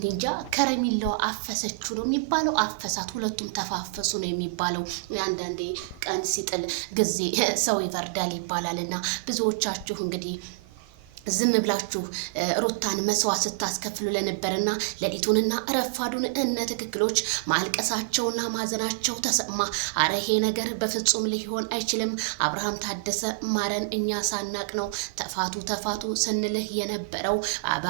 ኒንጃ ከረሚላው አፈሰችው ነው የሚባለው፣ አፈሳት። ሁለቱም ተፋፈሱ ነው የሚባለው። አንዳንዴ ቀን ሲጥል ጊዜ ሰው ይበርዳል ይባላልና ብዙዎቻችሁ እንግዲህ ዝም ብላችሁ ሩታን መስዋዕት ስታስከፍሉ ለነበርና ሌሊቱንና ረፋዱን እነ ትክክሎች ማልቀሳቸውና ማዘናቸው ተሰማ። አረ ይሄ ነገር በፍጹም ሊሆን አይችልም። አብርሃም ታደሰ ማረን፣ እኛ ሳናቅ ነው ተፋቱ ስንልህ የነበረው።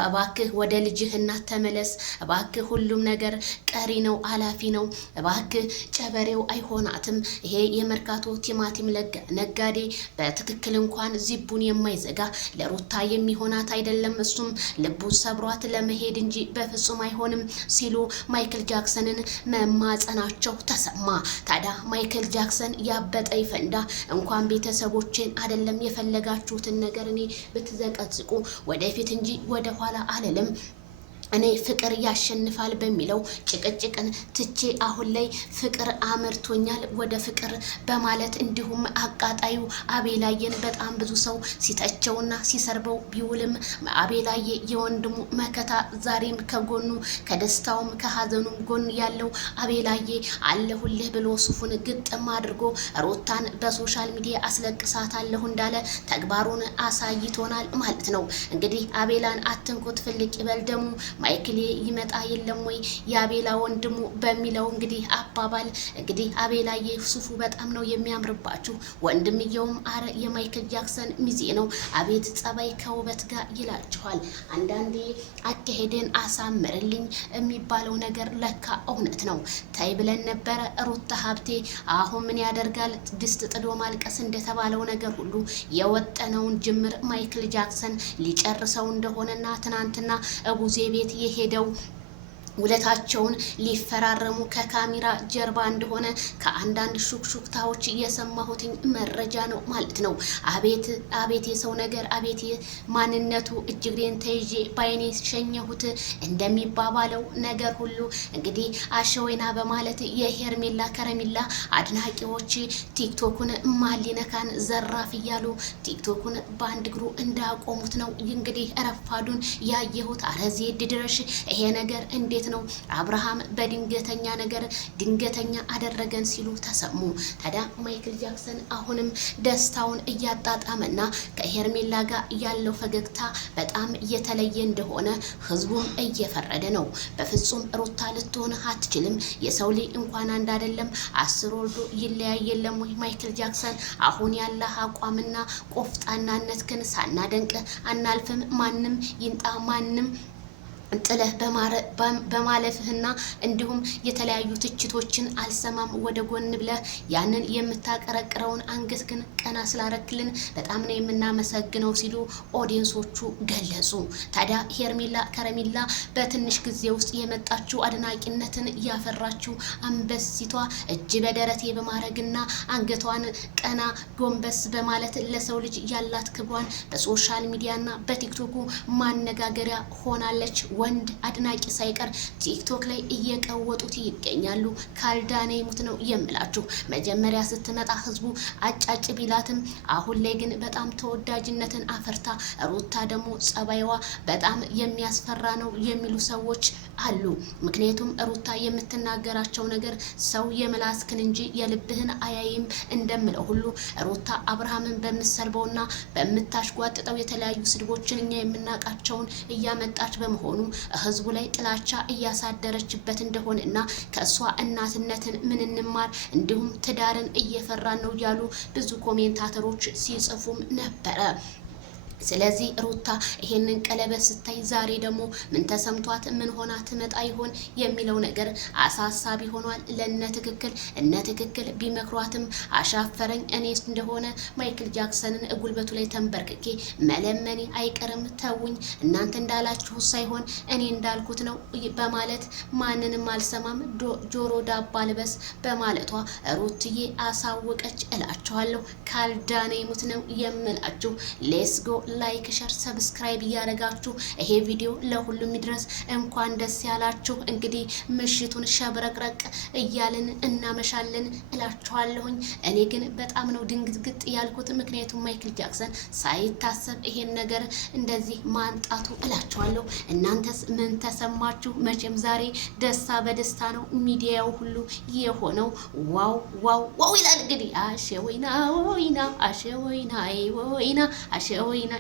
እባክህ ወደ ልጅህ እናት ተመለስ። እባክህ ሁሉም ነገር ቀሪ ነው፣ አላፊ ነው። እባክህ ጨበሬው አይሆናትም። ይሄ የመርካቶ ቲማቲም ነጋዴ በትክክል እንኳን ዚቡን የማይዘጋ ለሩታ የሚሆናት አይደለም። እሱም ልቡ ሰብሯት ለመሄድ እንጂ በፍጹም አይሆንም ሲሉ ማይክል ጃክሰንን መማጸናቸው ተሰማ። ታዲያ ማይክል ጃክሰን ያበጠ ይፈንዳ፣ እንኳን ቤተሰቦችን አይደለም የፈለጋችሁትን ነገር እኔ ብትዘቀዝቁ ወደፊት እንጂ ወደ ኋላ አልልም፣ እኔ ፍቅር ያሸንፋል በሚለው ጭቅጭቅን ትቼ አሁን ላይ ፍቅር አመርቶኛል ወደ ፍቅር በማለት እንዲሁም አቃጣዩ አቤላየን በጣም ብዙ ሰው ሲተቸውና ሲሰርበው ቢውልም አቤላየ የወንድሙ መከታ ዛሬም ከጎኑ ከደስታውም ከሀዘኑም ጎን ያለው አቤላየ አለሁልህ ብሎ ሱፉን ግጥም አድርጎ ሩታን በሶሻል ሚዲያ አስለቅሳታለሁ እንዳለ ተግባሩን አሳይቶናል ማለት ነው። እንግዲህ አቤላን አትንኩት ፍልቅ ይበል ደሙ ማይክል ይመጣ የለም ወይ የአቤላ ወንድሙ በሚለው እንግዲህ አባባል እንግዲህ አቤላዬ ሱፉ በጣም ነው የሚያምርባችሁ። ወንድምየውም አረ የማይክል ጃክሰን ሚዜ ነው፣ አቤት ጸባይ ከውበት ጋር ይላችኋል። አንዳንዴ አካሄድን አሳምርልኝ የሚባለው ነገር ለካ እውነት ነው። ታይ ብለን ነበረ ሩታ ሀብቴ። አሁን ምን ያደርጋል ድስት ጥዶ ማልቀስ እንደተባለው ነገር ሁሉ የወጠነውን ጅምር ማይክል ጃክሰን ሊጨርሰው እንደሆነና ትናንትና እቡዜ ቤት የሄደው ውለታቸውን ሊፈራረሙ ከካሜራ ጀርባ እንደሆነ ከአንዳንድ ሹክሹክታዎች የሰማሁትኝ መረጃ ነው ማለት ነው። አቤት አቤት የሰው ነገር፣ አቤት ማንነቱ። እጅግሬን ተይዤ ባይኔ ሸኘሁት እንደሚባባለው ነገር ሁሉ እንግዲህ አሸወይና በማለት የሄርሜላ ከረሚላ አድናቂዎች ቲክቶኩን ማሊነካን ዘራፍ እያሉ ቲክቶኩን በአንድ እግሩ እንዳቆሙት ነው እንግዲህ ረፋዱን ያየሁት። አረዜ ድረሽ ይሄ ነገር እንዴት ነው አብርሃም በድንገተኛ ነገር ድንገተኛ አደረገን ሲሉ ተሰሙ። ታዲያ ማይክል ጃክሰን አሁንም ደስታውን እያጣጣመና ከሄርሜላ ጋር ያለው ፈገግታ በጣም የተለየ እንደሆነ ህዝቡም እየፈረደ ነው። በፍጹም ሩታ ልትሆን አትችልም። የሰው ልጅ እንኳን አንድ አይደለም 10 ወልዶ ይለያይ የለም ወይ? ማይክል ጃክሰን አሁን ያለ አቋምና ቆፍጣናነት ግን ሳናደንቅ አናልፍም። ማንም ይንጣ ማንም ጥለህ በማለፍህና እንዲሁም የተለያዩ ትችቶችን አልሰማም ወደ ጎን ብለህ ያንን የምታቀረቅረውን አንገት ግን ቀና ስላረክልን በጣም ነው የምናመሰግነው ሲሉ ኦዲየንሶቹ ገለጹ። ታዲያ ሄርሜላ ከረሚላ በትንሽ ጊዜ ውስጥ የመጣችው አድናቂነትን ያፈራችው አንበሲቷ እጅ በደረቴ በማድረግና አንገቷን ቀና ጎንበስ በማለት ለሰው ልጅ ያላት ክብሯን በሶሻል ሚዲያና በቲክቶኩ ማነጋገሪያ ሆናለች። ወንድ አድናቂ ሳይቀር ቲክቶክ ላይ እየቀወጡት ይገኛሉ። ካልዳኔ ሙት ነው የምላችሁ። መጀመሪያ ስትመጣ ህዝቡ አጫጭ ቢላትም አሁን ላይ ግን በጣም ተወዳጅነትን አፈርታ ሩታ ደግሞ ጸባይዋ በጣም የሚያስፈራ ነው የሚሉ ሰዎች አሉ። ምክንያቱም ሩታ የምትናገራቸው ነገር ሰው የምላስክን እንጂ የልብህን አያይም እንደምለው ሁሉ ሩታ አብርሃምን በምትሰርበውና በምታሽጓጥጠው የተለያዩ ስድቦችን እኛ የምናውቃቸውን እያመጣች በመሆኑ ህዝቡ ላይ ጥላቻ እያሳደረችበት እንደሆነና ከእሷ እናትነትን ምን እንማር እንዲሁም ትዳርን እየፈራን ነው እያሉ ብዙ ኮሜንታተሮች ሲጽፉም ነበረ። ስለዚህ ሩታ ይሄንን ቀለበት ስታይ ዛሬ ደግሞ ምን ተሰምቷት ምን ሆና ትመጣ ይሆን የሚለው ነገር አሳሳቢ ሆኗል። እነ ትክክል ቢመክሯትም አሻፈረኝ እኔ እንደሆነ ማይክል ጃክሰንን ጉልበቱ ላይ ተንበርክኬ መለመኔ አይቀርም፣ ተውኝ፣ እናንተ እንዳላችሁ ሳይሆን እኔ እንዳልኩት ነው በማለት ማንንም አልሰማም ጆሮ ዳባ ልበስ በማለቷ ሩትዬ አሳወቀች እላችኋለሁ። ካልዳኔ ሙት ነው የምላችሁ። ሌስ ጎ ላይክ፣ ሸር፣ ሰብስክራይብ እያደረጋችሁ ይሄ ቪዲዮ ለሁሉም ይድረስ። እንኳን ደስ ያላችሁ። እንግዲህ ምሽቱን ሸብረቅረቅ እያልን እናመሻለን እላችኋለሁኝ። እኔ ግን በጣም ነው ድንግጥግጥ ያልኩት፣ ምክንያቱም ማይክል ጃክሰን ሳይታሰብ ይሄን ነገር እንደዚህ ማምጣቱ እላችኋለሁ። እናንተስ ምን ተሰማችሁ? መቼም ዛሬ ደስታ በደስታ ነው ሚዲያው ሁሉ የሆነው። ዋው ዋው ዋው ይላል እንግዲህ አሸ ወይና ወይና አሸ ወይና ወይና አሸ ወይና